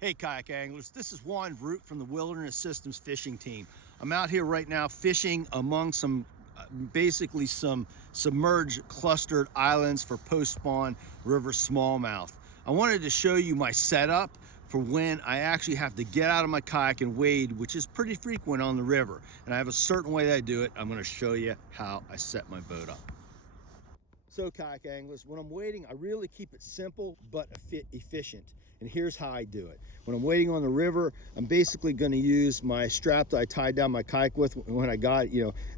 Hey kayak anglers, this is Juan Veruete from the Wilderness Systems fishing team. I'm out here right now fishing among some basically some submerged clustered islands for post-spawn river smallmouth. I wanted to show you my setup for when I actually have to get out of my kayak and wade, which is pretty frequent on the river. And I have a certain way that I do it. I'm going to show you how I set my boat up. So kayak anglers, when I'm wading, I really keep it simple but efficient. And here's how I do it. When I'm wading on the river, I'm basically going to use my strap that I tied down my kayak with when I got,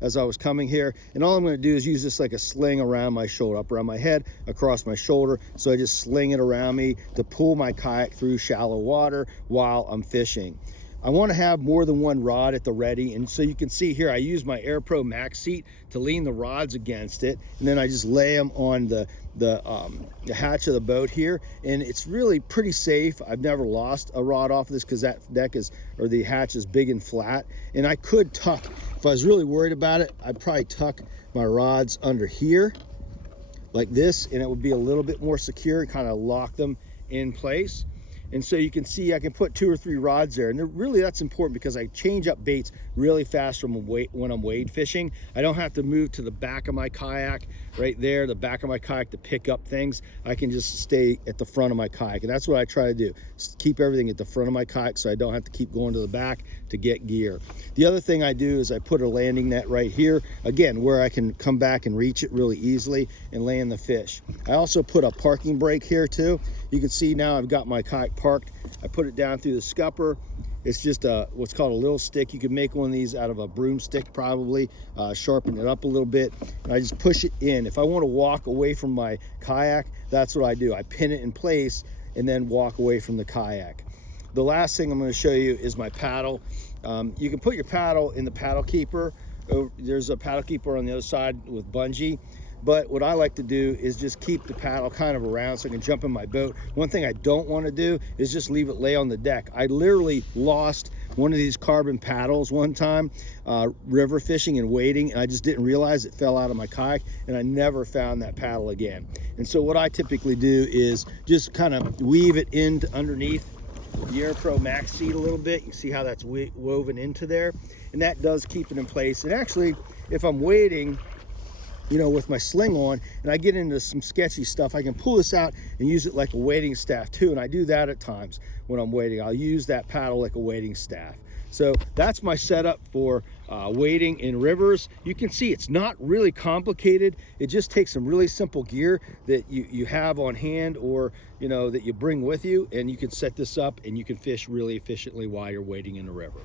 as I was coming here. And all I'm going to do is use this like a sling around my shoulder, up around my head, across my shoulder. So I just sling it around me to pull my kayak through shallow water while I'm fishing. I want to have more than one rod at the ready, and so you can see here I use my Air Pro Max seat to lean the rods against it, and then I just lay them on the hatch of the boat here, and it's really pretty safe. I've never lost a rod off of this because that deck is, or the hatch is big and flat, and I could tuck, if I was really worried about it, I'd probably tuck my rods under here like this, and it would be a little bit more secure, kind of lock them in place. And so you can see I can put 2 or 3 rods there, and really that's important because I change up baits really fast when I'm wade fishing. I don't have to move to the back of my kayak right there, the back of my kayak, to pick up things. I can just stay at the front of my kayak, and that's what I try to do, keep everything at the front of my kayak so I don't have to keep going to the back to get gear. The other thing I do is I put a landing net right here, again, where I can come back and reach it really easily and land the fish. I also put a parking brake here too. You can see now I've got my kayak parked. I put it down through the scupper. It's just what's called a little stick. You can make one of these out of a broomstick probably, sharpen it up a little bit, and I just push it in. If I want to walk away from my kayak, that's what I do. I pin it in place and then walk away from the kayak. The last thing I'm going to show you is my paddle. You can put your paddle in the paddle keeper. There's a paddle keeper on the other side with bungee. But what I like to do is just keep the paddle kind of around so I can jump in my boat. One thing I don't want to do is just leave it lay on the deck. I literally lost one of these carbon paddles one time, river fishing and wading, and I just didn't realize it fell out of my kayak, and I never found that paddle again. And so what I typically do is just kind of weave it in underneath the Air Pro Max seat a little bit. You see how that's woven into there, and that does keep it in place. And actually, if I'm wading, with my sling on and I get into some sketchy stuff, I can pull this out and use it like a wading staff too. And I do that at times when I'm wading. I'll use that paddle like a wading staff. So that's my setup for wading in rivers. You can see it's not really complicated. It just takes some really simple gear that you have on hand, or that you bring with you, and you can set this up and you can fish really efficiently while you're wading in the river.